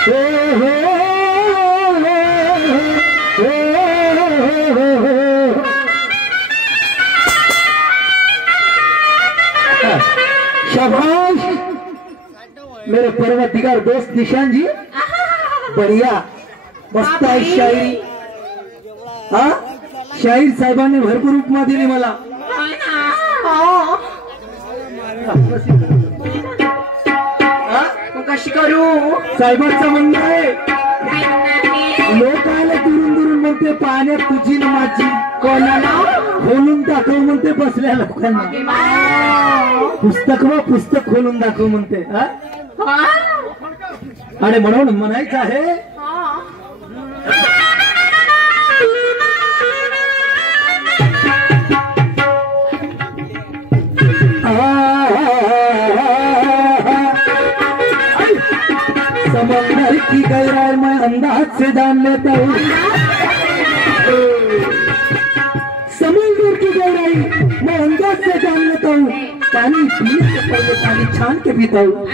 शाबाश मेरे परवरदिगार दोस्त निशान जी, बढ़िया मस्त आहे शायरी। हा शाहीर साहेबांनी भरपूर उपमा दिली मला। कशी करू? साहेबांचं म्हणणं आहे लोक आले दुरून दुरून म्हणते पाण्यात तुझी न माझी, कोणाला खोलून दाखव म्हणते बसल्या लोकांना, पुस्तक खोलून दाखव म्हणते। आणि म्हणून म्हणायचं आहे समंदर की गहराई मैं अंदाज से जान लेता हूँ, समंदर की गहराई मैं अंदाज से जान लेता हूँ, पानी पीने से पहले पानी छान के पीता हूँ,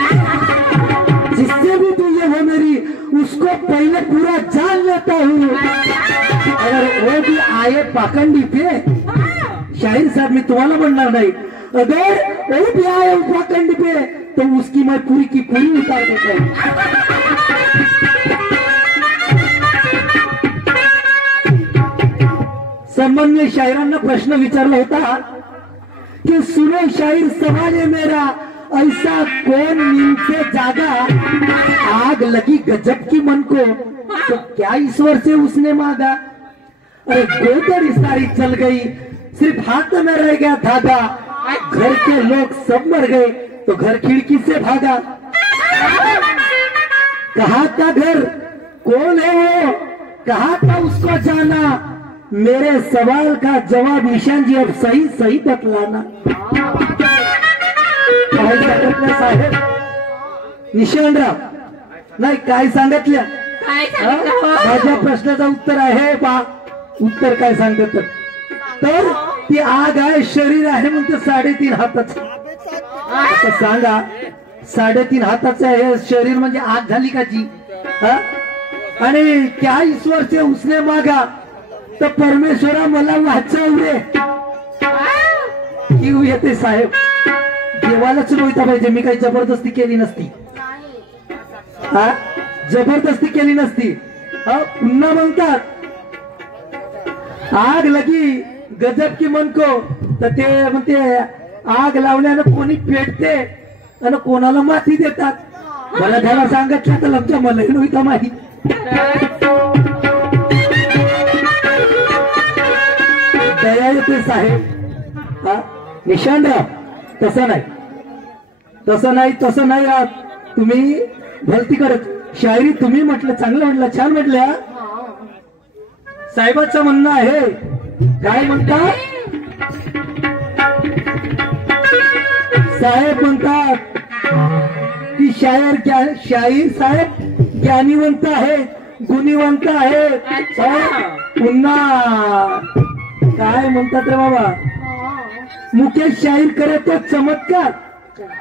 जिससे भी तू ये हो मेरी उसको पहले पूरा जान लेता हूँ। अगर वो भी आए पाखंडी पे, शाहीर साहब मी तुम्हाला म्हणणार नाही, अगर वो भी आए पाखंडी पे तो उसकी मैं पूरी की पूरी उतार देता हूँ। सम्मान्य शायरांना प्रश्न विचारला होता कि सुनो शायर सवाल है मेरा, ऐसा कौन नींद से जागा, आग लगी गजब की मन को तो क्या ईश्वर से उसने मांगा। अरे गोदड़ी सारी चल गई सिर्फ हाथ में रह गया धागा, घर के लोग सब मर गए तो घर खिड़की से भागा। कहा था घर कौन है वो, कहा था उसको जाना, मेरे सवाल का जवाब निशान जी अब सही सही बतलाना। साहेब निशानराव नाही काय सांगितलं, माझ्या प्रश्नाचं उत्तर आहे बा, उत्तर काय सांगत तर ती आग आहे शरीर आहे म्हणते 3.5 हाताचं, आता सांगा 3.5 हाताचं हे शरीर म्हणजे आग झाली का जी? आणि क्या ईश्वर से उसने मागा तर परमेश्वरा मला वाचव रे, की येते साहेब देवालाच नव्हता पाहिजे, मी काही जबरदस्ती केली नसती, हा जबरदस्ती केली नसती। पुन्हा म्हणतात आग लगी गजब की मन को, तर ते म्हणते आग लावल्यानं कोणी पेटते आणि कोणाला माती देतात, मला त्याला सांगितलं तर आमच्या मलाही नव्हता माहिती। दया येते साहेब। निशानराव तसं नाही, तसं नाही, तसं नाही राहत, तुम्ही भलती करत शायरी तुम्ही म्हटलं चांगलं म्हटलं, छान म्हटल्या। साहेबाचं म्हणणं आहे काय म्हणतात, साहेब म्हणतात की शाहीर साहेब ज्ञानीवंत आहे, गुणीवंत आहे, पुन्हा काय म्हणतात रे बाबा, मुकेश शाहीर करे तो चमत्कार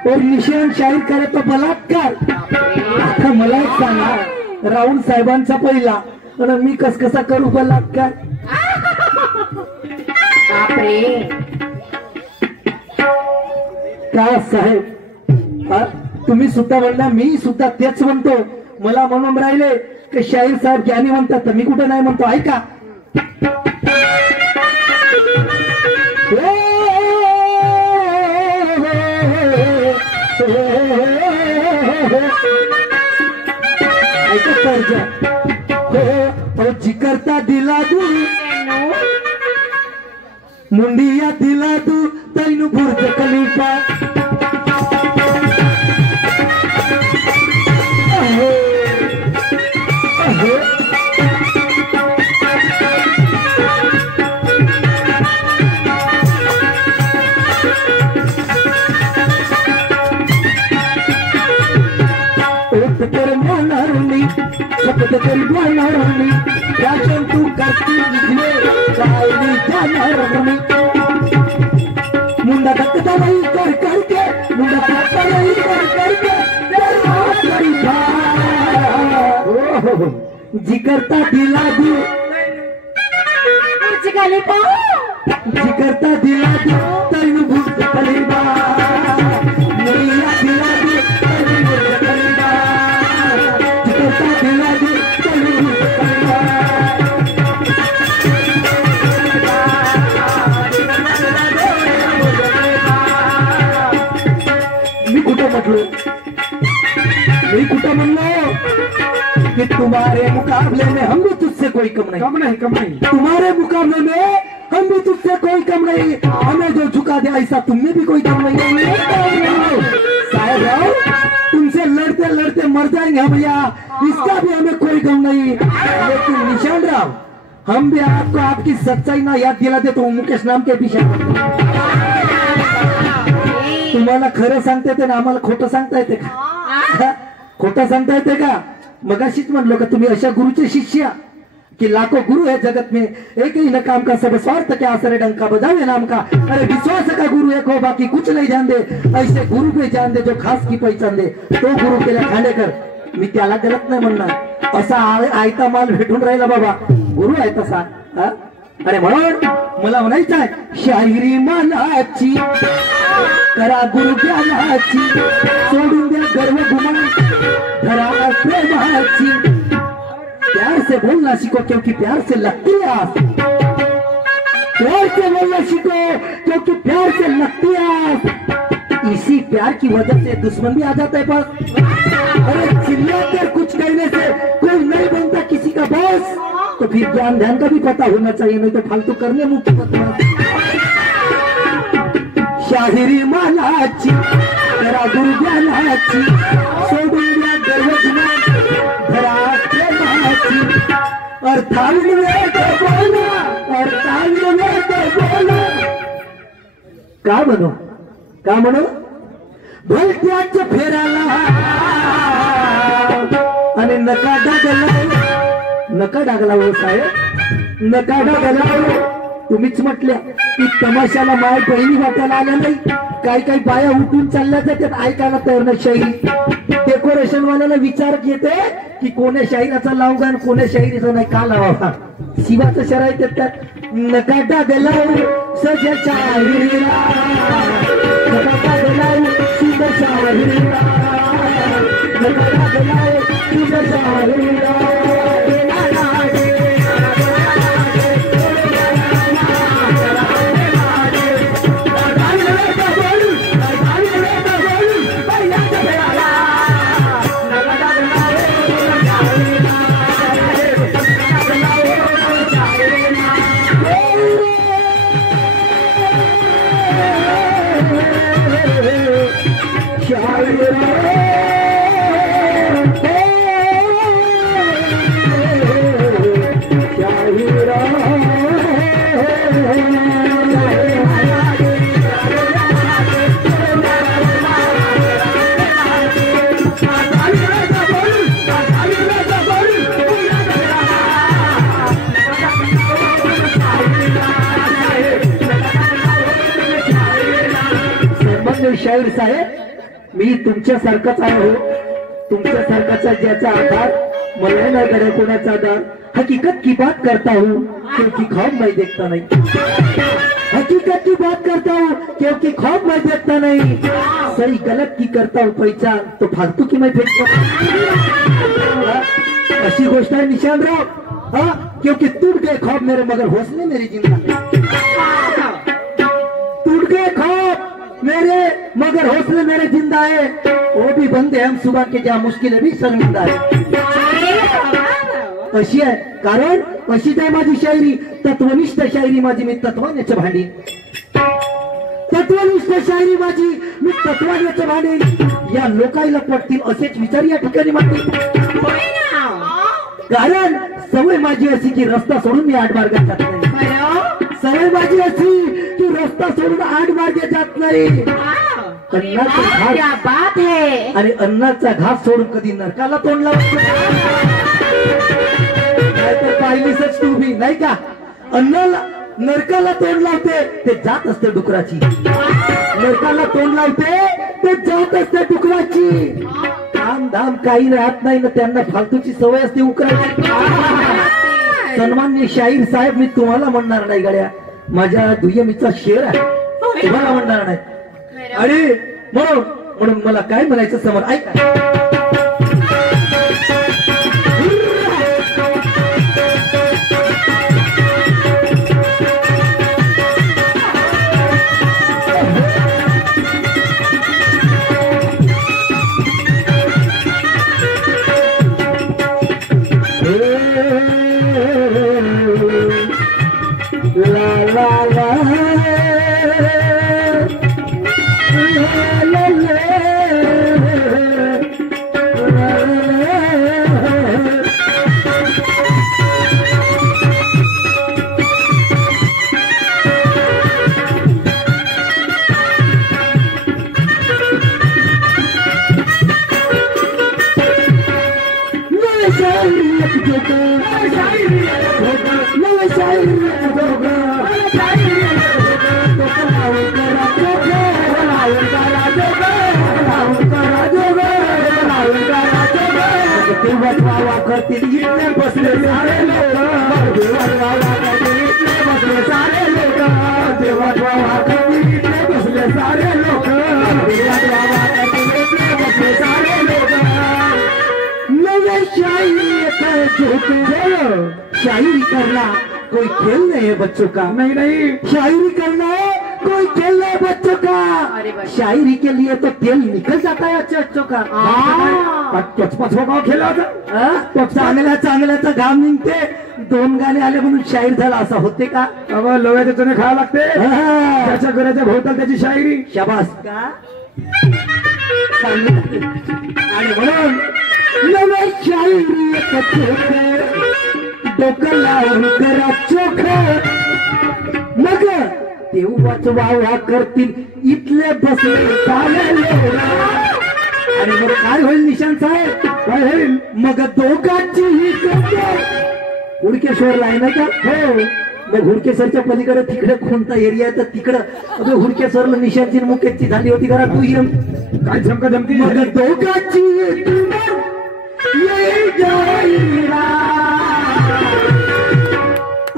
और निशान शाहीर करे तो बलात्कार। आता मला एक सांगा, राऊंड साहेबांचा पहिला आणि मी कसा करू बलात्कार? का साहेब तुम्ही सुद्धा म्हणला, मी सुद्धा तेच म्हणतो, मला म्हणून राहिले की शाहीर साहेब ज्ञानी म्हणतात, मी कुठे नाही म्हणतो, ऐका जिकरता दिला तू मुंडिया दिला तू तैनू बुर्ज खलीफा, शपथ कर बोलणारी त्याच्यात तू करती मुंडा धक्का नाही कर करके, मुंडा धक्का नाही कर करके हो जिकरता दिला दी जिकरता दिला दी तैनु भूत कलिबा नैया दिला दी तैनु भूत कलिबा जिकरता दिला दी तैनु भूत कलिबा मी कुठं म्हणलो कि तुम्हारे मुकाबले में हम भी तुझसे कोई कम नहीं तुम्हारे मुकाबले में हम भी तुझसे कोई कम नहीं हमें जो झुका दे ऐसा तुम में भी कोई कम नहीं साहब तुमसे लड़ते लड़ते मर जाएंगे हम भैया इसका भी हमें कोई गम नहीं लेकिन निशान राव हम भी आपको आपकी सच्चाई ना याद दिलाते तो मुकेश नाम के पीछे तुम्हाला खरं सांगता येते ना आम्हाला खोटं सांगता येते का खोटं सांगता येते का मगाशीच म्हणलो का तुम्ही अशा गुरुचे शिष्य कि लाखों गुरु है जगत में एक ही न काम का सब स्वार्थ क्या असर डंका बजावे नाम का अरे विश्वास का गुरु एक हो बाकी कुछ नहीं जान दे ऐसे गुरु पे जान दे जो खास की पहचान दे तो गुरु केला खांडेकर मी त्याला गलत नाही म्हणणार असा आयता माल भेटून राहिला बाबा गुरु आहे तसा अरे म्हणून मला म्हणायचं आहे शाहिरी मानाची करा गुरु ज्ञानाची सोडून द्या गर्व गुमान धरा प्रेमाची प्यार से बोलना सीखो क्योंकि प्यार से लगती है आस प्यार से बोलना सीखो क्योंकि प्यार से लगती है आस इसी प्यार की वजह से दुश्मन भी आ जाता है बस अरे चिल्लाकर कुछ कहने से कोई नहीं बनता किसी का बॉस तो फिर ज्ञान ध्यान का भी पता होना चाहिए नहीं तो फालतू करने मुक्त शाहिरी मालाची करा गुरु ज्ञानाची सोडून द्या गर्व गुमान धरा प्रेमाची और थाली में तो बोलो और थाली में तो बोलो का म्हणू भलत्याच्या फेराला आणि नका डागला हो साहेब नका डागला तुम्हीच म्हटल्या की तमाशाला माय बहिणी वाटायला आल्या नाही काही बाया उठून चालल्या जातात ऐकायला तयार नाही शाहिरी डेकोरेशन वाल्याला विचार येते की कोण्या शाहिराचा लावगा आणि कोण्या शाहिरीचा नाही का लावावा शिवाचं शरायत येतात नका डागला सज शाहिरीला नका डागला सुंद शाहिरीला नका डागला सुंद शाहिरीला शाहीर साहेब मी तुमच्यासारखाच आहे हो तुमच्यासारखाचा ज्याचा आधार मला नाही गड्या कोणाचा आधार हकीकत की बात करता हूँ क्योंकि ख्वाब मैं देखता नहीं हकीकत की बात करता हूँ क्योंकि ख्वाब मैं देखता नहीं सही गलत की करता हूँ पहचान तो फालतू की मैं फेंकता अशी गोष्ट है निशानराव हाँ क्योंकि टूट गए ख्वाब मेरे मगर हौसले मेरी जिंदा टूट गए ख्वाब मेरे मगर हौसले मेरे जिंदा है वो भी बंदे हम सुबह के क्या मुश्किल है भी शर्मिंदा है अशी आहे कारण अशीच आहे माझी शायरी तत्वनिष्ठ शायरी माझी मी तत्वानेच भांडी तत्वनिष्ठ शायरी माझी मी तत्वानेच भांडी या लोकायला पटतील असेच विचार या ठिकाणी मांडतील कारण सवय माझी अशी की रस्ता सोडून मी आठ मार्गात जात नाही सवय माझी अशी की रस्ता सोडून आठ मार्गे जात नाही बात है आणि अन्नाचा घास सोडून कधी नरकाला तोंड लावतो नाहीतर पाहिलीसच तू बी नाही का अन्नाला नरकाला तोंड लावते ते जात असते डुकराची नरकाला तोंड लावते ते जात असते डुकराची काम धाम काही राहत नाही ना, त्यांना फालतूची सवय असते उकरायची. सन्मान्य शाहीर साहेब, मी तुम्हाला म्हणणार नाही गड्या, माझ्या दुय्यमीचा शेर आहे, तुम्हाला म्हणणार नाही. आणि म्हणून मला काय म्हणायचं समोर ऐका. करतील इतने बसले सारे लोक, बसले सारे लोक, देवा करतील इतने बसले सारे लोक, बसले सारे लोक. नवे शायरी करना कोई खेल नहीं है बच्चों का. नहीं, शायरी करना कोई खेल नहीं बच्चों का. शायरी के लिए तो तेल निकल जाता है अच्छों का. खेला होता चांगल्याचा घाम निघते. 2 गाणे आले म्हणून शाहीर झाला असं होते का? लोह्याचे चणे खावा लागते. त्याच्या घराच्या भोवताल त्याची शायरी. शाबास का? आणि म्हणून नवे शायरी डोकं लावून करा चोख, मग तेव्हाच वावा करतील इथले बसले सारे लोक. आणि मग काय होईल निशांत साहेब? काय होईल? मग दोघांची ही हुडकेश्वरला आहे ना का? हो. मग हुडकेश्वरच्या पलीकडे तिकडे कोणता एरिया आहे तर तिकडं हुडकेश्वरला निशांची मुकेशची झाली होती करा. तू काय झमका झमकी. मग दोघांची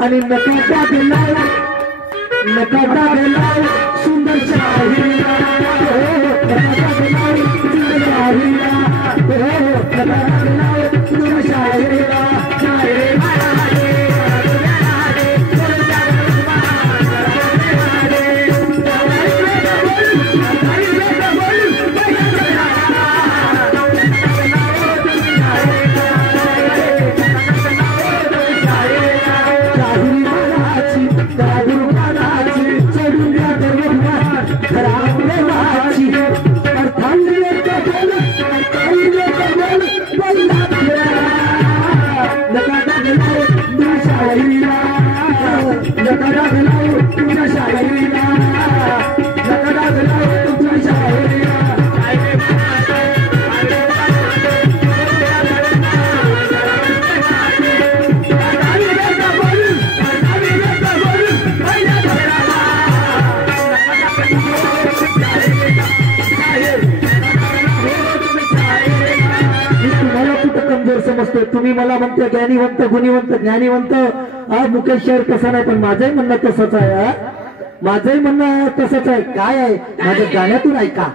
आणि नकाटा गेला सुंदर शाहीर. समजतो तुम्ही मला म्हणते ज्ञानीवंत गुणीवंत ज्ञानीवंत. मुकेश शेअर तसा नाही, पण माझंही म्हणणं तसंच आहे. माझंही म्हणणं तसंच आहे. काय आहे माझ्या गाण्यातून ऐका.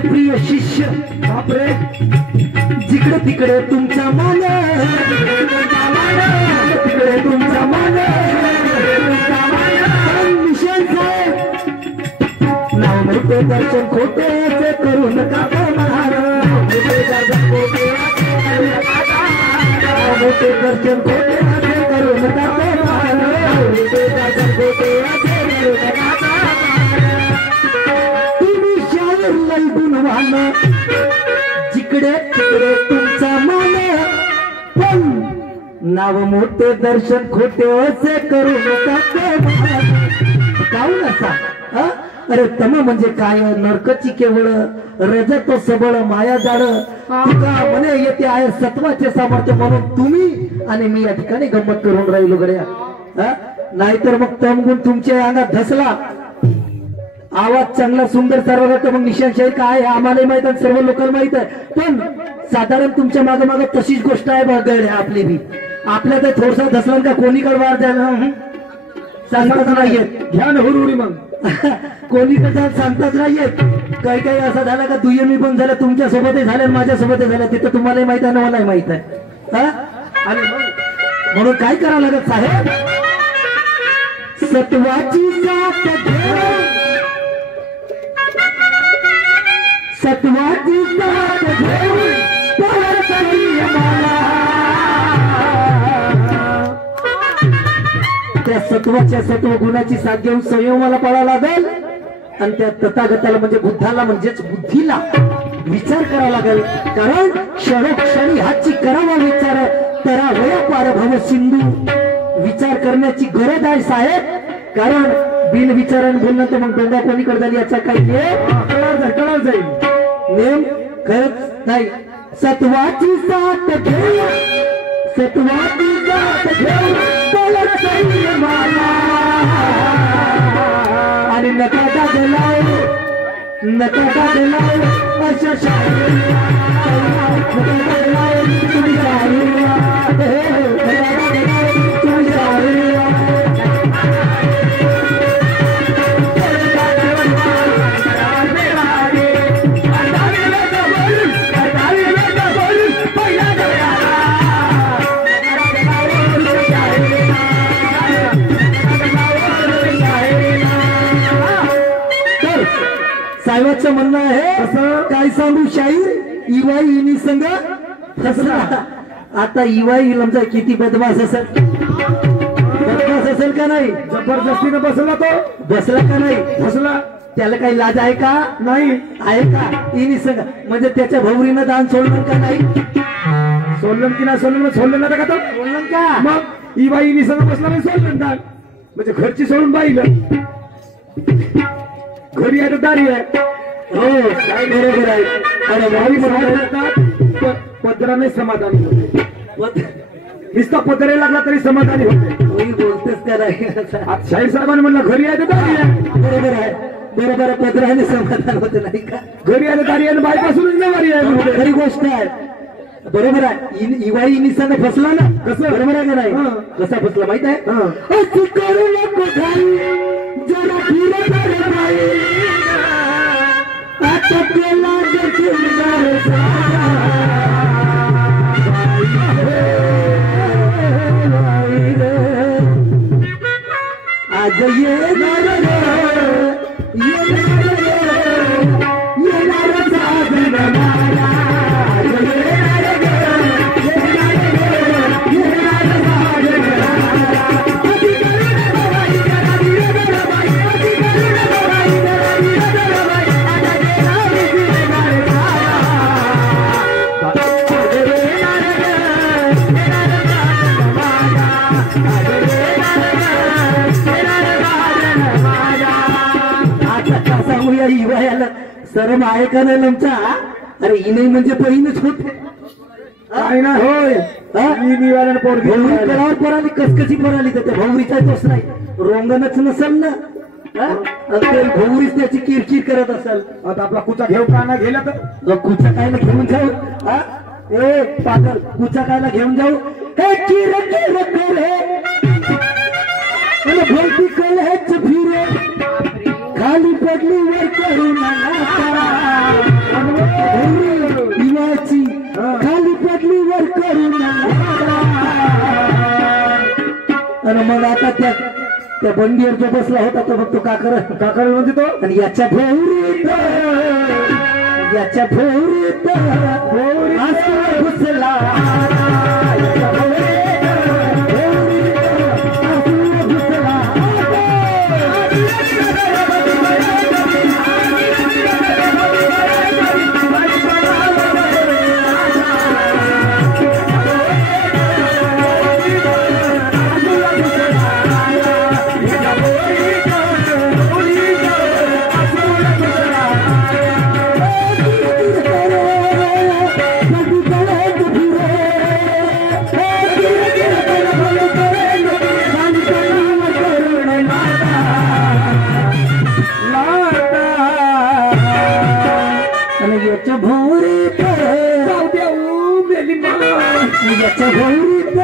प्रिय शिष्य बापरे, जिकडे तिकडे तुमचा मान, तिकडे तुमचा मान. नाव मोठे दर्शन खोटे करू नका मोठे दर्शन खोटे तुम्ही शायर लय गुणवान जिकडे तिकडे तुमचा मान पण नाव मोठे दर्शन खोटे असे करू नका काहून असा अरे तम म्हणजे काय नरकची केवळ रज तो सबळ माया जाड तुका म्हणे येते आहे सत्वाचे सामर्थ्य म्हणून तुम्ही आणि मी या ठिकाणी गंमत करून राहिलो गड्या नाहीतर मग तमगुण तुमच्या अंगात धसला आवाज चांगला सुंदर सर्व मग निशांशाही काय आम्हालाही माहित आहे सर्व लोकांना माहित आहे पण साधारण तुमच्या मागे मागे तशीच गोष्ट आहे बघ आपली बी आपल्या तर थोडसा धसला का कोणीकडे वार द्यायला सांगताच नाहीयेत घ्या ना हुरुरी मग कोणीकडे सांगताच नाहीयेत काही काही असं झालं का दुय्यमी पण झालं तुमच्या सोबतही झालं माझ्या सोबतही झालं तिथं तुम्हालाही माहित आहे ना मलाही माहित आहे आणि म्हणून काय करावं लागत साहेब सत्वाची साथ घेऊन सत्वाची साथ घेऊन त्या सत्वाच्या सत्व गुणाची साथ घेऊन संयमाला पळावं लागेल आणि त्या तथागताला म्हणजे बुद्धाला म्हणजेच बुद्धीला विचार करावा लागेल कारण क्षणोक्षणी हाची करावा विचार तरा वया पार भव सिंधू विचार करण्याची गरज आहे साहेब कारण बिन विचाराने बोलणं तर मग डोंगा कोणीकडे झाली याचा काही कळाल जाईल नेम खरंच नाही सत्वाची साथ घेऊन सत्वाची साथ घेऊन आणि नकाटा दिलाय अशा शाळेत साहेबांचं म्हणणं आहे असं काय सांगू शाहीर इवाई इनी संग फसला आता इवाई आमचा किती बदमाश असेल का नाही जबरदस्तीने बसला तो बसला का नाही फसला त्याला काही लाज आहे का नाही आहे का इनी संग म्हणजे त्याच्या भौरीनं दान सोडलं का नाही सोडलं की नाही सोडलं ना का तो सोडलं का मग इवाई इनी संग बसला नाही सोडलं दान म्हणजे घरची सोडून पाहिलं घरी आहे तर दारी आहे हो काय बरोबर आहे अरे भावी म्हणतात पदराने समाधानी होते नुसता पदरे लागला तरी समाधानी होते कोणी बोलतेच त्याला शाहीर साहेबांनी म्हणलं घरी आहे तर दारी आहे बरोबर पदराने समाधान होते नाही का घरी आहे तर दारी आहे बायपासूनच नाही आहे खरी गोष्ट आहे बरोबर आहे इवाई निसाने फसला ना कसं बरोबर आहे का नाही कसा फसला माहित आहे जरा आता केला आज सरम आहे का नाही आमचा अरे इने म्हणजे पहिनच होते काय ना होय करावर पराली कसकशी पराली तर त्या भौरीचा दोष नाही रोंगणच नसेल ना भौरीच त्याची किरकिर करत असेल आता आपला कुचा घेऊ का ना गेला तर कुचा कायला घेऊन जाऊ ए पागल कुचा कायला घेऊन जाऊ हे किर किर करे भोलती कल है फिरे खाली पडली वर करून इवाची खाली पडली वर करून आणि मग आता त्या बंडीवर जो बसला होता तो बघतो काकर म्हणजे तो आणि याच्या भोवरीत घुसला याच्या गौरीत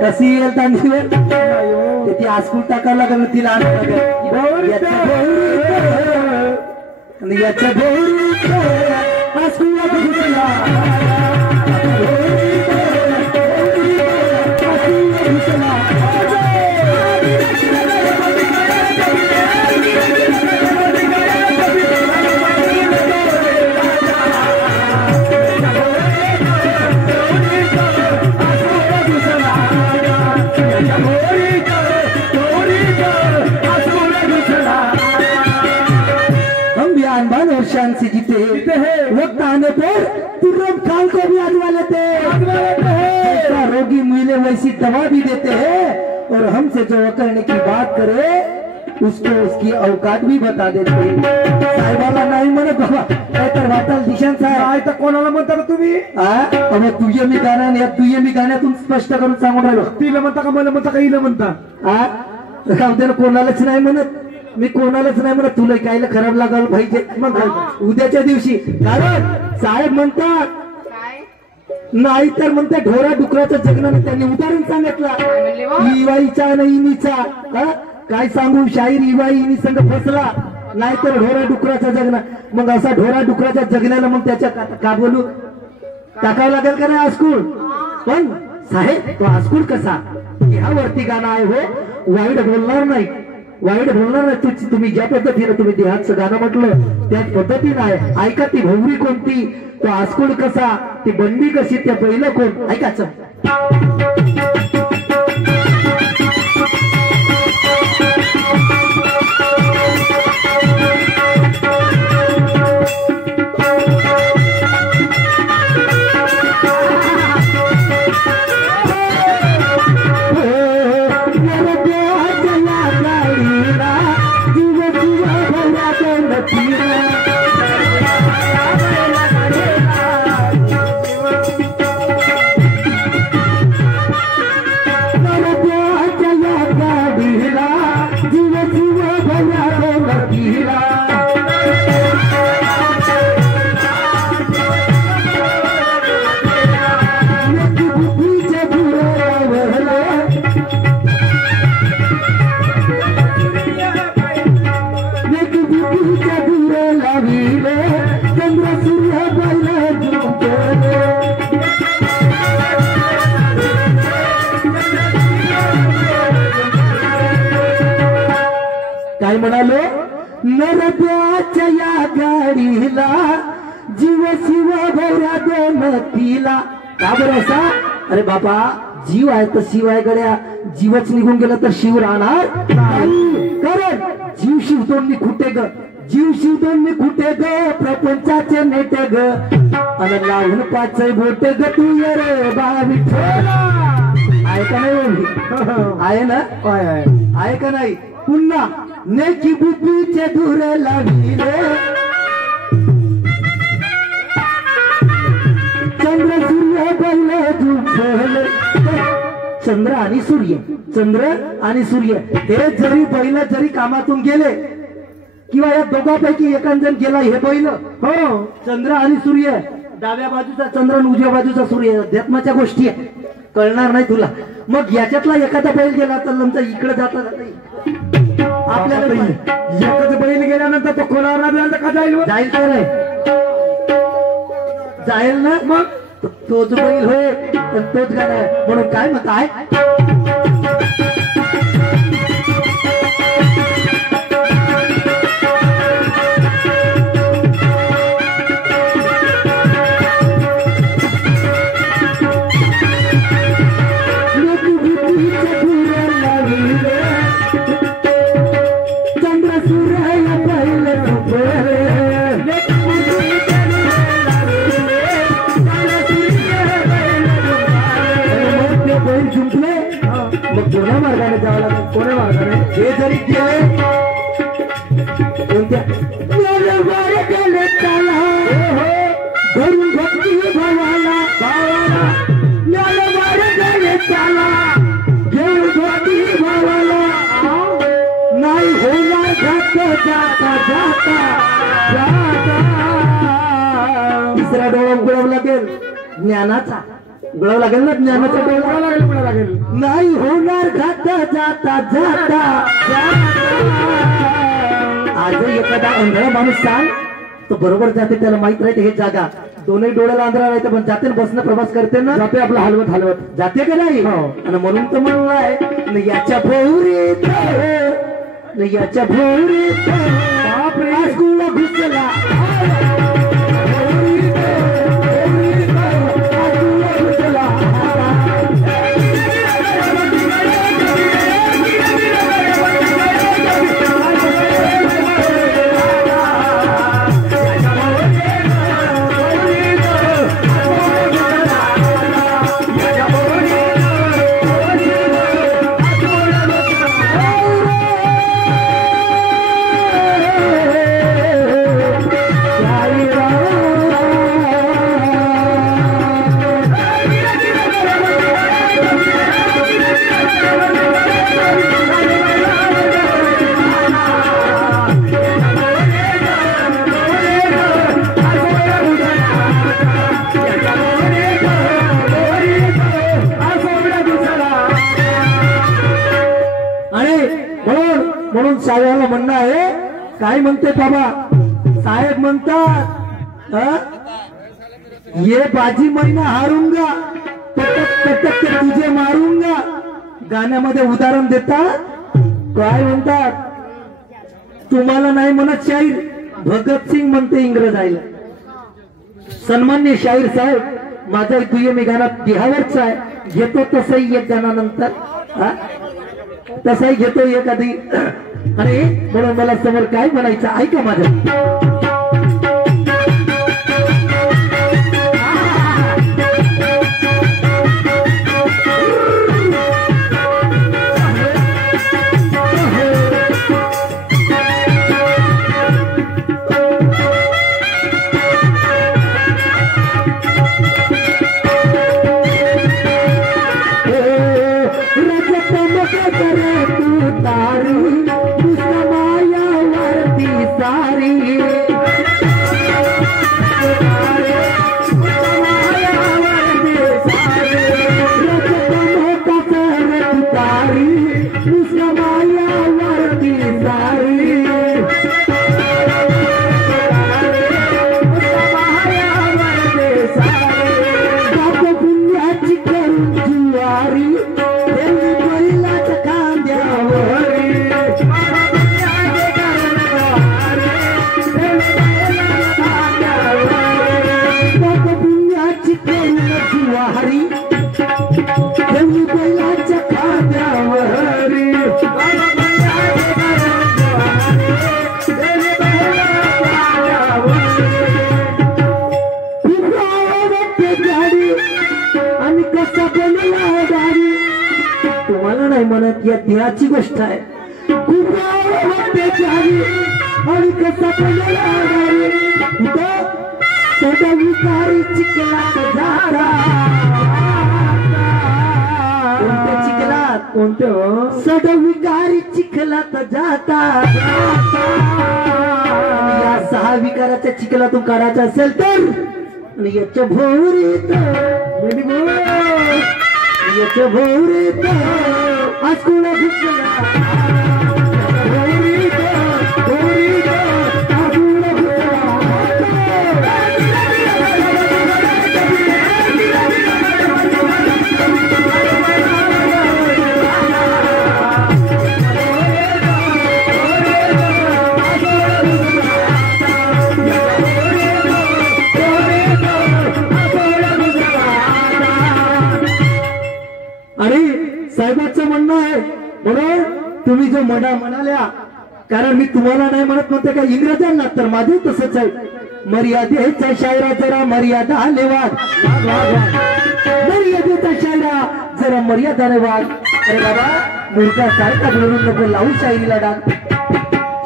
कशी येईल तांदीवर ती आस्कूल टाकावं लागेल तिला आणावं लागेल याच्या गौरीत आस्कूल शान से जीते हैं वक्त आने पर तुर्रम खान को भी आजमा लेते हैं रोगी मिले वैसी दवा भी देते हैं और हमसे जो करने की बात करे उसको उसकी औकात भी बता देते हैं साहेबाला नाही म्हणत बाबा काय तर वाटाल दिशान साहेब काय तर कोणाला म्हणता तुम्ही अबे तुझे मी गाणं या तुझे मी गाण्यातून स्पष्ट करून सांगून राहिलो तिला म्हणता का मला म्हणता का हिला म्हणता का कोणालाच नाही म्हणत मी कोणालाच नाही म्हणत तुला कायला खराब लागायला पाहिजे मग उद्याच्या दिवशी कारण साहेब म्हणतात नाही तर म्हणते ढोरा डुकराचं जगणं त्यांनी उदाहरण सांगितलं इवाईचा आणि इनीचा काय सांगू शाहीर इवाई इनी संघ फसला नाहीतर ढोरा डुकराचं जगणं मग असा ढोरा डुकराच्या जगण्याला मग त्याच्या का बोलू टाकावं लागेल का नाही आस्कूल पण साहेब तो आस्कूल कसा ह्यावरती गाणं आहे हो वाईट बोलणार नाही वाईट बोलणार नाही तुम्ही ज्या पद्धतीने तुम्ही देहाचं गाणं म्हटलं त्याच पद्धतीने आहे ऐका ती भोवरी कोणती तो आस्कूल कसा ती बंडी कशी त्या बैल कोण ऐकायचं काय म्हणालो नरद्याच्या या गाडीला जीव शिव भोऱ्या दोन तिला का बरं असा अरे बाबा जीव आहे तर शिव आहे गड्या जीवच निघून गेला तर शिव राहणार कारण जीव शिवतोंनी खुटे ग जीव शिवतोंनी खुटे ग प्रपंचाचे नेटे ग आणि लावून पाच बोटे ग तू ये रे बावी आहे का नाही आहे ना आहे का नाही पुन्हा नेकी बुद्धीचे धुरे लाविले चंद्र सूर्य बैल झुंबले चंद्र आणि सूर्य हे जरी बैल जरी कामातून गेले किंवा या दोघांपैकी एकांजण गेला हे बैल हो चंद्र आणि सूर्य डाव्या बाजूचा चंद्र आणि उजव्या बाजूचा सूर्य अध्यात्माच्या गोष्टी आहे कळणार नाही तुला मग याच्यातला एखादा बैल गेला तर नंतर इकडे जाता आपल्याला एखादा बैल गेल्यानंतर तो कोणावर का जाईल का नाही जाईल ना मग तोच बैल होय तोच गाणं आहे म्हणून काय मत आहे कोण्या मार्गाने जावं लागेल कोण्या मार्गाने हे जरी गेले कोणत्या गेले त्याला धरून भक्ती भावाला गेले त्याला घेऊन भक्ती भावाला नाही होणार जाता तिसरा डोळा उघडावा लागेल ज्ञानाचा गुळावं लागेल ना ज्ञानाचा डोळा लागेल नाही होणार घाता जाता जाता आज एखादा आंधळा माणूस सांग तो बरोबर जाते त्याला माहित राहते हे जागा दोनही डोळ्याला आंधळा राहते पण जाते बसणं प्रवास करते ना जाते आपलं हलवत हलवत जाते का नाही आणि म्हणून तर म्हणलाय याच्या भोवरीत याच्या भोवरीत बापरे गुळा घुसला म्हणून साहेबाला म्हणणं आहे काय म्हणते बाबा साहेब म्हणतात ये बाजी महिना हारूंगा पटक पटक के तुझे मारूंगा गाण्यामध्ये उदाहरण देतात काय म्हणतात तुम्हाला नाही म्हणत शाहीर भगतसिंग म्हणते इंग्रज आईला सन्मान्य शाहीर साहेब माझा दुय्यमी गाणं बिहावरचा आहे घेतो तसंही एक गाण्यानंतर तसाही घेतो एखादी आणि म्हणून मला समोर काय म्हणायचं ऐका माझं तुम्हाला नाही म्हणत या देहाची गोष्ट आहे आणि कसा सडविकारी चिखलात जाता कोणत्या चिखलात कोणत्या सडविकारी चिखलात जाता या 6 विकाराच्या चिखलातून काढायचं असेल तर आणि याच्या भोवरीत याच्या भोवरीत आज कोणा साहेबांचं म्हणणं आहे म्हणून तुम्ही जो म्हणाल्या कारण मी तुम्हाला नाही म्हणत नव्हते का इंग्रजांना तर माझे तसंच आहे मर्यादेचा शायरा जरा मर्यादा लेवाद मर्यादेचा शायरा जरा मर्यादा लेवाद अरे बाबा मूर्खा सारखा बोलून नको लावू शायरीला डाग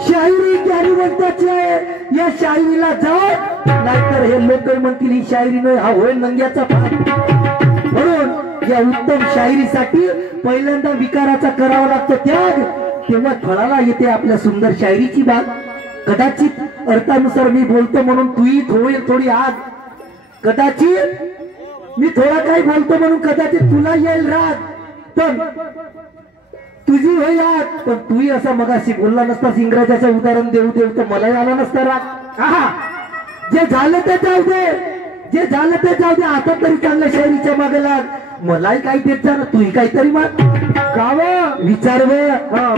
शायरी ज्ञानीवंताची आहे या शायरीला जाऊ नाहीतर हे लोक म्हणतील ही शायरी नाही हा होय नंग्याचा भाग म्हणून या उत्तम शायरीसाठी पहिल्यांदा विकाराचा करावा लागतो त्याग तेव्हा फळाला येते आपल्या सुंदर शायरीची बाग कदाचित अर्थानुसार मी बोलतो म्हणून तुही होईल थोडी आग कदाचित मी थोडा काही बोलतो म्हणून कदाचित तुला येईल राग, पण तुझी होईल राग, पण तूही असा मगाशी बोलला नसतास इंग्रजाचं उदाहरण देऊ देऊ तर मलाही आला नसता राग. आहा, जे झालं ते जाऊ दे, जे झालं ते जाऊ दे, आता तरी चांगल्या शायरीच्या मागे लाग. मलाही काही देत जा ना, तूही काहीतरी माग. गाव विचार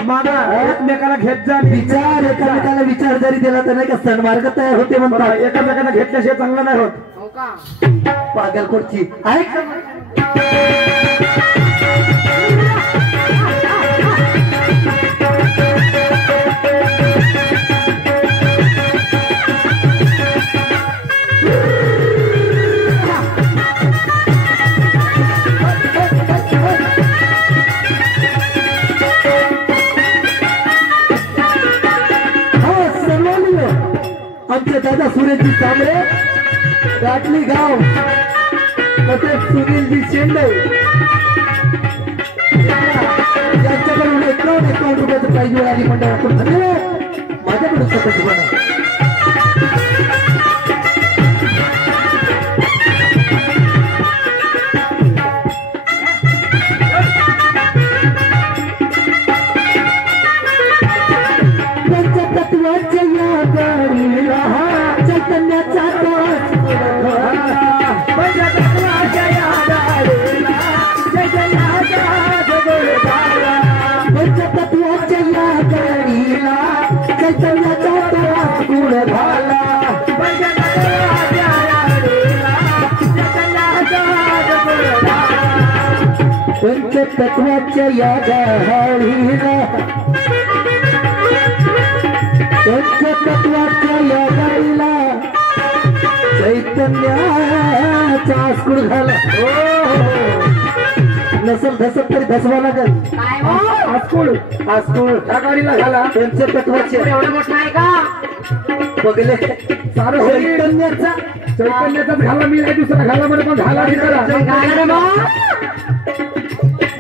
मागा, एकमेकाला घेत जा. विचार एकामेकाला विचार जरी दिला तर नाही का सन्मार्ग तयार होते म्हणतात. एकामेकाला घेतल्याशिवाय चांगलं नाही होत. पागलकोटची ऐक आमचे दादा सुरेशजी तांबरे गाठली गाव, तसेच सुनीलजी शेंडे यांच्याकडून 51 रुपयाचं प्राईज मिळाली मंडळाकडून. धन्यवाद. माझ्याकडून स्वतःच बना. पंचतत्वाच्या या गाडीला, पंचतत्वाच्या या गाडीला चैतन्याचा आस्कुड झाला. नसल धसत तरी धसवा लागल. आस्कुड आस्कुड या गाडीला झाला पंचतत्वाचे. एवढं मोठं आहे का बघले सारं चैतन्याचा, चैतन्याचाच घाला. मी दुसरा घाला बरं, पण घाला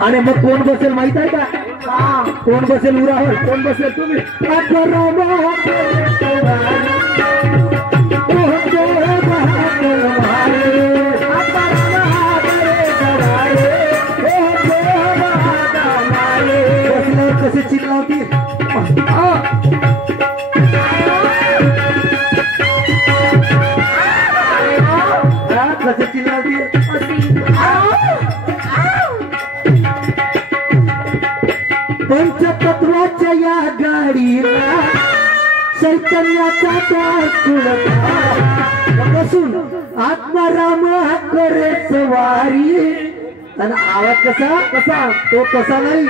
आणि मग कोण बसेल माहित आहे का? कोण बसेल उरावर? कोण बसेल? तुम्ही. कसे चिल्लावतील, कसे चिल्लावतील. पंचतत्वाच्या या गाडीला चैतन्याचा बसून आत्माराम करे सवारी. आणि आवाज कसा कसा तो कसा नाही,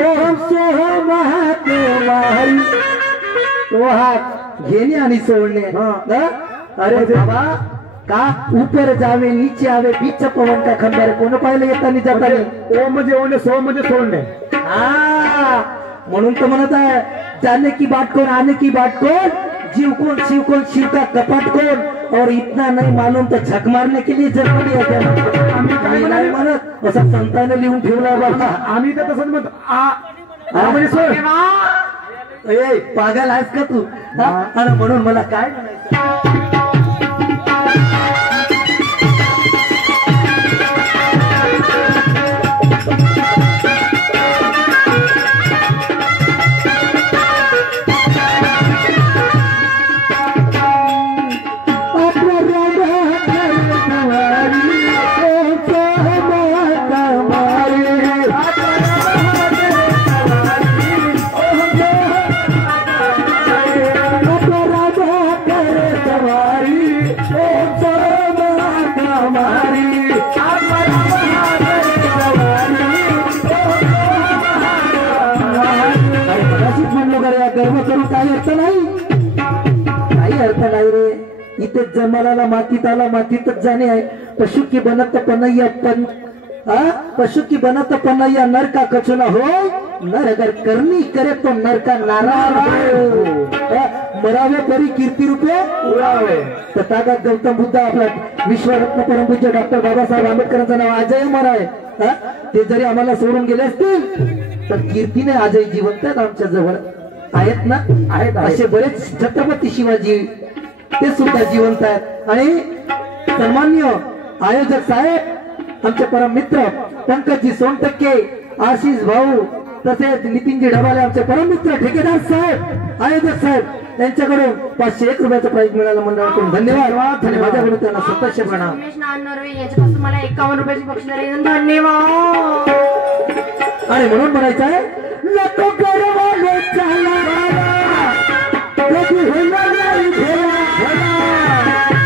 ओम सोहम महादेवारी. तो हात घेणे आणि सोडणे. अरे बाबा का ऊपर जावे नीचे आवे बीच पवन का खंबारे. कोण पाहिलं येताना जाताना? ओम म्हणजे ओढणे, सोहम म्हणजे सोडणे. हा, म्हणून तो म्हणत आहे जाने की बात कौन आने की बात कौन, जीव कौन शिव का कपाट कौन, और इतना नहीं मालूम तो झक मारने के लिए जन्म लिया गया. आम्ही नाही म्हणत, असं संतांनी लिहून ठेवला बाबा. आम्ही तर तसंच म्हणतो. म्हणजे सोड. ए पागल आहेस का तू? आणि म्हणून मला काय म्हणायचं, इथे जमाला मातीत आला मातीतच जाणे आहे. पशु की बनत पनैया पशु की बनत पनैया नर का कछुना हो, नर अगर करनी करे तो नर का नारायण. मरावे परी कीर्ती रूपे उरावे. तथागत गौतम बुद्ध आपला विश्वरत्न परमपूज्य डॉक्टर बाबासाहेब आंबेडकरांचं नाव आजही अमर आहे. ते जरी आम्हाला सोडून गेले असतील तर कीर्तीने आजही जिवंत आहेत आमच्या जवळ आहेत ना. आहेत असे बरेच छत्रपती शिवाजी ते सुद्धा जिवंत आहेत. आणि सन्मान्य आयोजक साहेब आमचे परम मित्र पंकजी सोनटक्के, आशिष भाऊ तसेच नितीनजी ढबाले, आमचे परम मित्र ठेकेदार साहेब, आयोजक साहेब त्यांच्याकडून 501 रुपयाचं प्राइज मिळालं मंडळाकडून धन्यवाद आणि माझ्याकडून त्यांना स्वतःचे प्रणाम. याच्यापासून मला 51 रुपयाची बक्षीस दिली, धन्यवाद. आणि म्हणून म्हणायचं आहे नको करवाले चाला कधी होणार नाही भेला,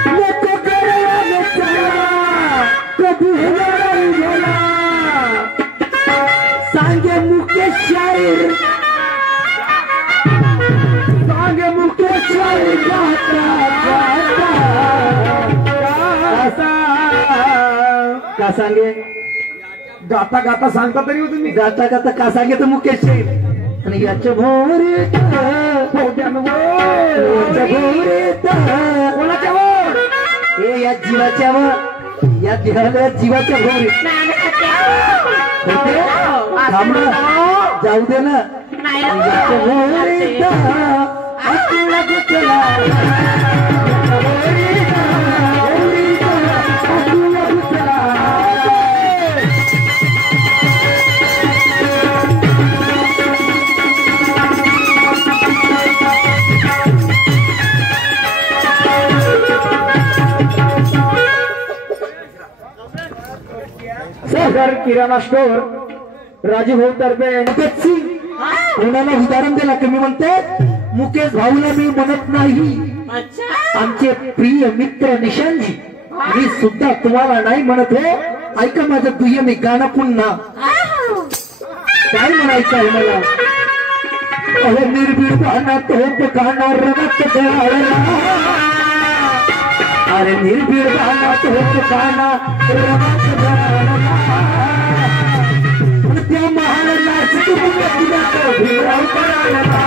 नको करवाले चाला कधी होणार नाही भेला, सांगे मुकेश शाहीर, सांगे मुकेश शाहीर का सांगे गाता गाता सांगता तरी हो तुम्ही. गाता गाता का सांगे तर मुकेश शाहीर. आणि याच्या भोवरीत कोणाच्या वर हे या जीवाच्या वर, या देहाला जीवाच्या भोवरीत होते. थांब ना, जाऊ दे ना. याच्या भोवरीत आतला गुतला, याच्या भोवरीत आतला गुतला. सहकार किराणा स्टोर राजूभाऊ तर्फे कोणाला उदाहरण दिला कमी म्हणते. मुकेश भाऊला मी म्हणत नाही, आमचे प्रिय मित्र निशांतजी, मी सुद्धा तुम्हाला नाही म्हणत हो. ऐका माझं दुय्यम गाणं पुन्हा काय म्हणायचं आहे मला. अहो निर्भीड गाणं तोप गाणं रमत दळाला, अरे निर्भीड गाणं तोप गाणं रमत दळाला, त्या महाराजाची तुझ्या भीमराव करायला,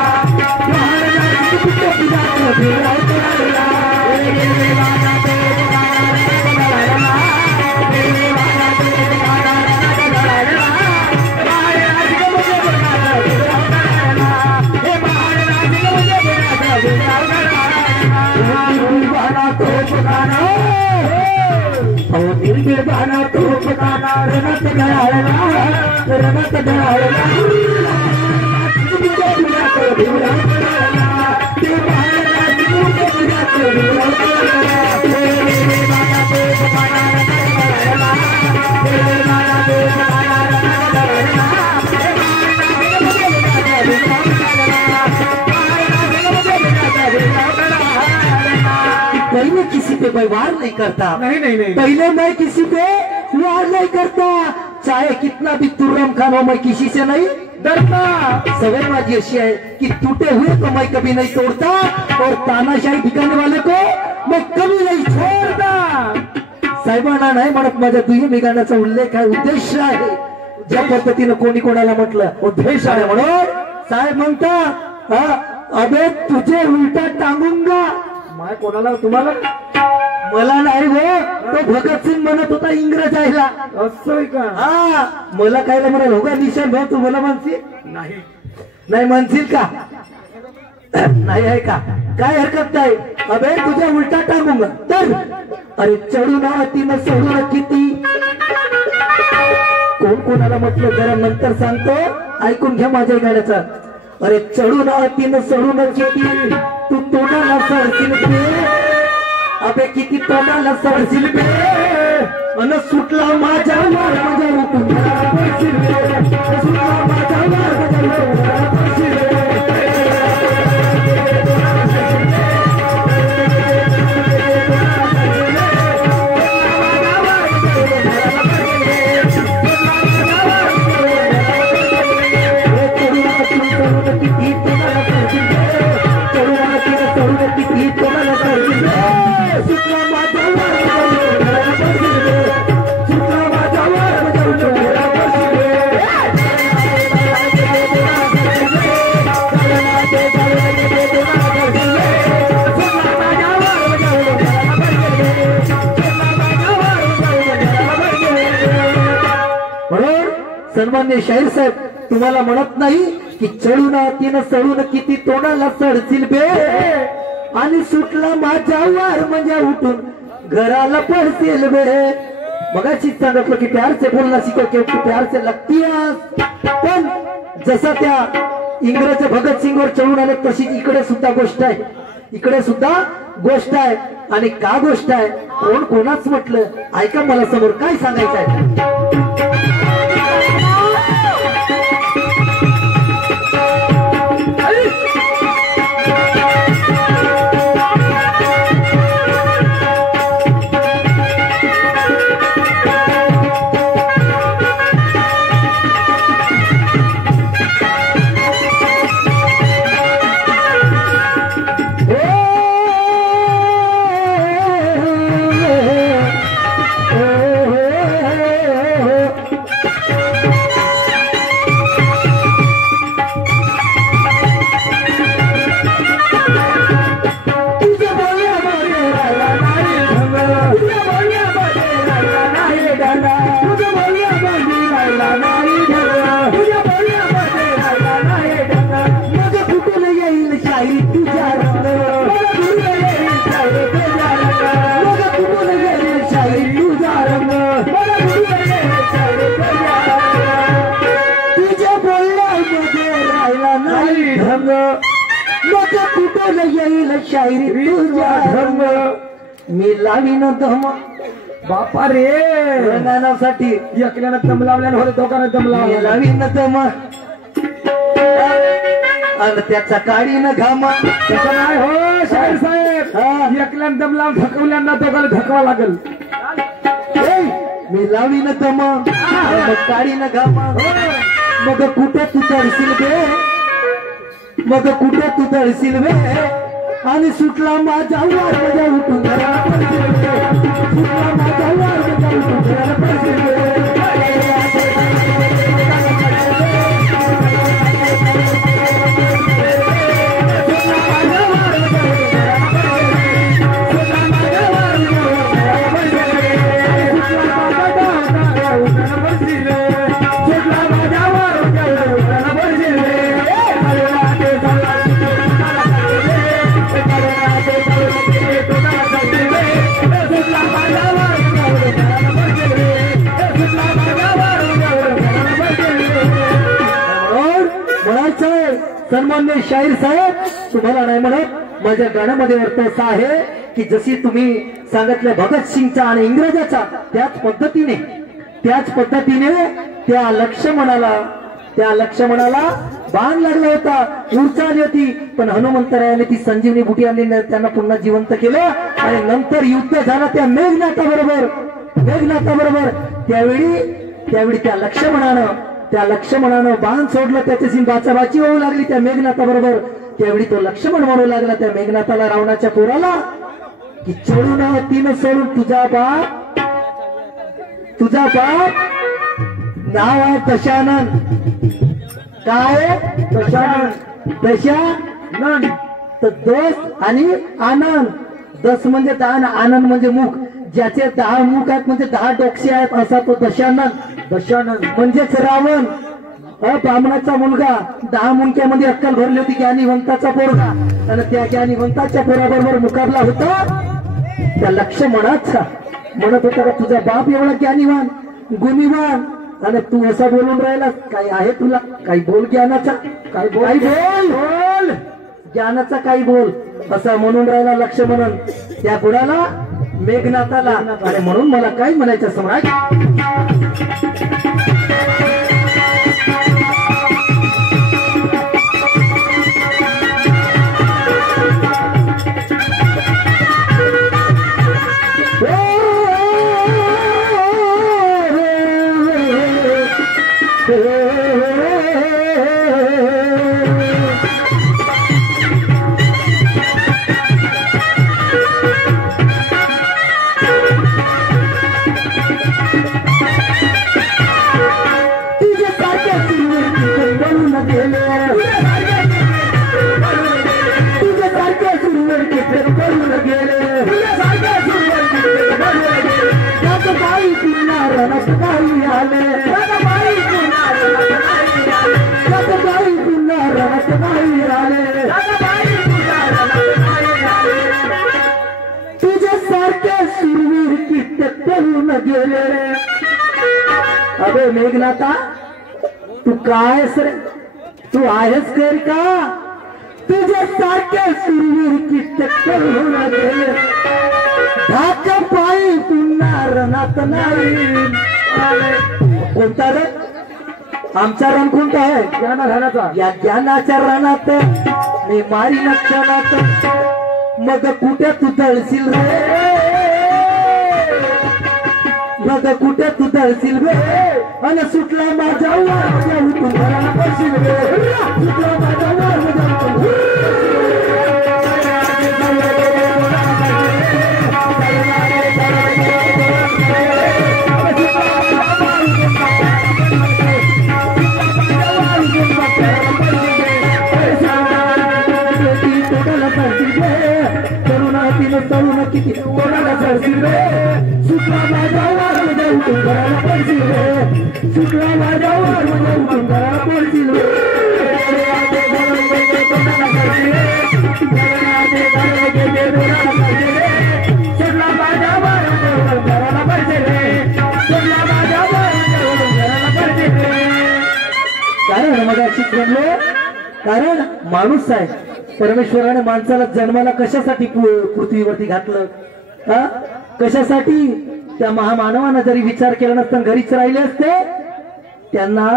महाराजाची तुझ्या भीमराव करायला. निर्भीड गाणं तोप गाणं रमत दळाला, रमत दळाला, भीमराव करायला, ते महाराजाची तुझ्या भीमराव करायला. पहले किसी पे कोई वार नहीं करता, नहीं नहीं नहीं पहले मैं किसी पे वार नहीं करता, चाहे कितना भी तुर्रम खान हो मैं किसी से नहीं डरता. सवय माझी अशी आहे की टूटे हुए को मैं कभी नहीं तोड़ता और तानाशाही ठिकाने वाले को मैं कभी नहीं छोड़ता. साहेबांना नाही म्हणत, माझ्या दुय्यम गाण्याचा उल्लेख आहे, उद्देश आहे. ज्या पद्धतीनं कोणी कोणाला म्हटलं उद्देश आहे म्हणून साहेब म्हणता अबे तुझे उलटा टांगूंगा. माय कोणाला तुम्हाला मला नाही हो, तो भगतसिंग म्हणत होता इंग्रज आयला. असं का? हा मला कायला म्हणाल हो का निशान भाऊ, तू मला म्हणशील नाही नाही म्हणशील का नाही आहे का, काय हरकत नाही. अबे तुझ्या उलटा टांगूंगा तर अरे चढू ना तिनं सोडू ना किती. कोण कोणाला म्हटलं जरा नंतर सांगतो, ऐकून घ्या माझ्या गाण्याचा. अरे चढू ना तिनं सोडू ना किती, तू तोंडाला सरशील बे, अबे किती तोंडाला सरशील बे, अन सुटला माझ्या वर माझ्या उठून सुटला माझ्या वर माझ्या सन्मान्य शाहीर साहेब, तुम्हाला म्हणत नाही की चढून तिनं चढून किती तोंडाला चढतील बे, आणि सुटला माझ्या वार म्हणजे उठून घराला पडतील बे. मगाशी सांगितलं की प्यार से बोलना सीखो क्योंकि प्यार से लगती है. पण जसा त्या इंग्रज भगत सिंगवर चढून आले तशीच इकडे सुद्धा गोष्ट आहे. इकडे सुद्धा गोष्ट आहे. आणि का गोष्ट आहे कोण कोणाच म्हटलं ऐका मला समोर काय सांगायचं आहे. शायरी तुझ्या धर्म मी लावीन दम. बापा रे रंगानासाठी एकल्यानं दम लावल्यानं होते दोघांना दम मी लावला. लावीन दम आणि त्याचा काढीन घामा. तसं नाही हो शाहीर साहेब. एकल्यानं दम लावून धकवल्यांना दोघांना धकवा लागल. मी लावीन दम काढीन घामा. मग कुठे तू तळशील बे मग कुठे तू तळशील बे आणि सुटला माझा वार मजा उठून सुटला माझा वार मजा उठून सन्मान्य शाहीर साहेब तुम्हाला नाही म्हणत माझ्या गाण्यामध्ये अर्थ असा आहे की जशी तुम्ही सांगितलं भगत सिंगचा आणि इंग्रजाचा त्याच पद्धतीने त्या लक्ष्मणाला बाण लागला होता. ऊर्जा आली होती पण हनुमंतरायाने ती संजीवनी बुटी आणली त्यांना पुन्हा जिवंत केलं आणि नंतर युद्ध झालं त्या मेघनाथाबरोबर. त्यावेळी त्या लक्ष्मणानं बाण सोडलं त्याच्याशी बाचाबाची होऊ लागली त्या मेघनाथाबरोबर. त्यावेळी तो लक्ष्मण म्हणू लागला त्या मेघनाथाला रावणाच्या पोराला की चढून तीन सोडून तुझा बाप नाव आहे दशानन. काय दशानन तर दोस्त आणि आनंद. दस म्हणजे दान आनंद म्हणजे मुख. ज्याचे 10 मुख आहेत म्हणजे 10 डोक्षे आहेत असा तो दशानन म्हणजेच रावण. ब्राह्मणाचा मुलगा 10 मुंक्यामध्ये अक्कल भरली होती ज्ञानीवंताचा पोरगा आणि त्या ज्ञानीवंताच्या पोराबरोबर मुकाबला होता त्या लक्ष्मणाचा. म्हणत होता का तुझा बाप एवढा ज्ञानीवान गुणीवान आणि तू असा बोलून राहिला काही आहे तुला काही बोल ज्ञानाचा काही बोल ज्ञानाचा काही बोल असा म्हणून राहिला लक्ष्मणन त्या गुणाला मेघनाथाला. आणि म्हणून मला काय म्हणायचं सम्राट तुझ्यासारखे सुरवीर कित्येक पळून गेले. मेघनाथा तू काय रे तू आहेस कर का तुझ्या सारखे सुरवीर किटक धाक पायी पुन्हा रणात नाही कोणता रे आमचा रण कोणता आहे ज्ञान राहण्याचा या ज्ञानाच्या रणात मी मारी क्षणात मग कुठे तू तळशील रे मग कुठे तू तळशील रे आणि सुटला माझ्या वर तू घराला पडशील रे सुटला माझ्या वर तरुण किती ओढाला चढशील रे सुटला माझ्या वर म्हणजे उठून घराला पडशील रे सुटला माझ्या वर म्हणजे उठून घराला पडशील रे सुटला माझ्या वर घराला पडशील रे सुटला माझ्या वर घराला पडशील रे कारण मग अशीच म्हणलो कारण माणूस आहे परमेश्वराने माणसाला जन्माला कशासाठी पृथ्वीवरती घातलं हा कशासाठी त्या महामानवानं जरी विचार केला नसता घरीच राहिले असते त्यांना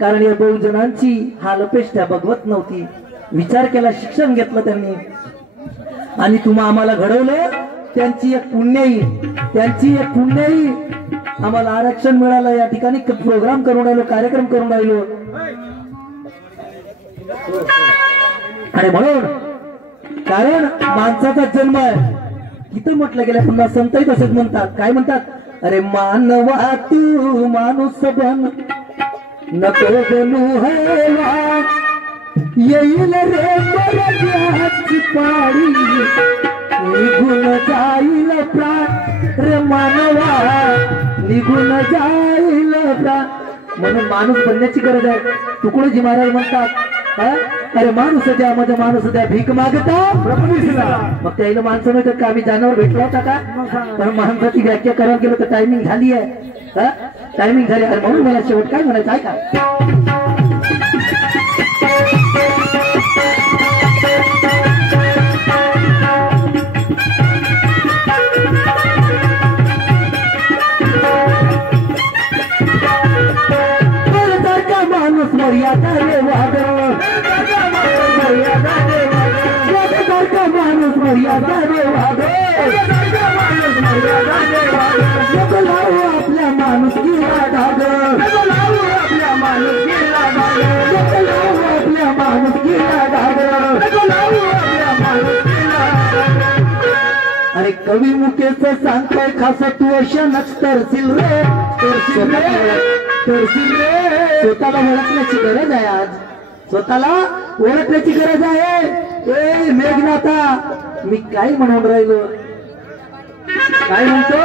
कारण या बहुजनांची हालपेष्टा बघवत नव्हती विचार केला शिक्षण घेतलं त्यांनी आणि तुम्हा आम्हाला घडवलं त्यांची एक पुण्याई आम्हाला आरक्षण मिळालं या ठिकाणी प्रोग्राम करून राहिलो कार्यक्रम करून राहिलो आणि म्हणून कारण माणसाचा जन्म आहे इथं म्हटलं गेलं पुन्हा संतही तसेच म्हणतात काय म्हणतात अरे मानवा तू माणूस बन नको बनू हैवा येईल रे मरण्याची पाळी निघून जाईल प्राण रे मानवा निघून जाईल प्राण म्हणून माणूस बनण्याची गरज आहे तुकडोजी महाराज म्हणतात अरे माणूस द्या माझा माणूस द्या भीक मागता मग त्याला माणसं नव्हतं का आम्ही जानवर भेटला होता का पण माणसाची व्याख्या करायला गेलो तर टायमिंग झाली आहे टायमिंग झाली अरे म्हणून मला शेवट काय म्हणायचं आहे का माणूस मर्यादा रे वाद माणूस मर्यादा रे वाद आपल्या माणूस गेला डाग आपल्या माणूस गेला आपल्या माणूस गेला डाग अरे कवी मुकेश सांगतोय खास तू अशा नक्षतरशील रे तरशील रे स्वतःला ओळखण्याची गरज आहे आज स्वतःला ओळखण्याची गरज आहे ए मेघनाथा मी काय म्हणून राहिलो काय म्हणतो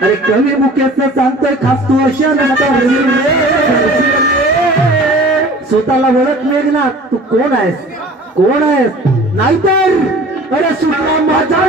अरे कवी मुकेश सांगतोय खास तू अशा नक्षतरशील रे स्वतःला ओळख मेघनाथ तू कोण आहेस नाहीतर अरे सुटला माझा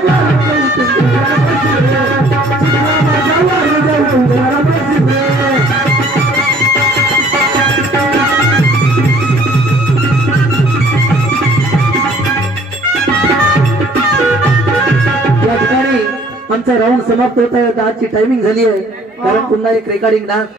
आमचा राऊंड समाप्त होत आहे आजची टायमिंग झाली आहे कारण पुन्हा एक रेकॉर्डिंग डान्स